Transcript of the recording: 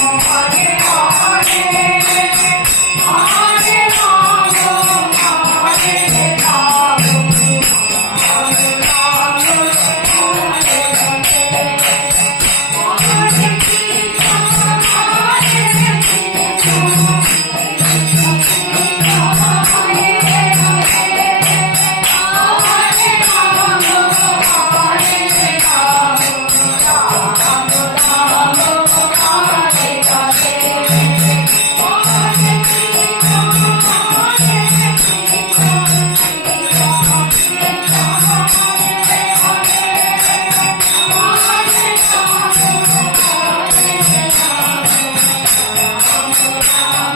Oh, my God. Thank you.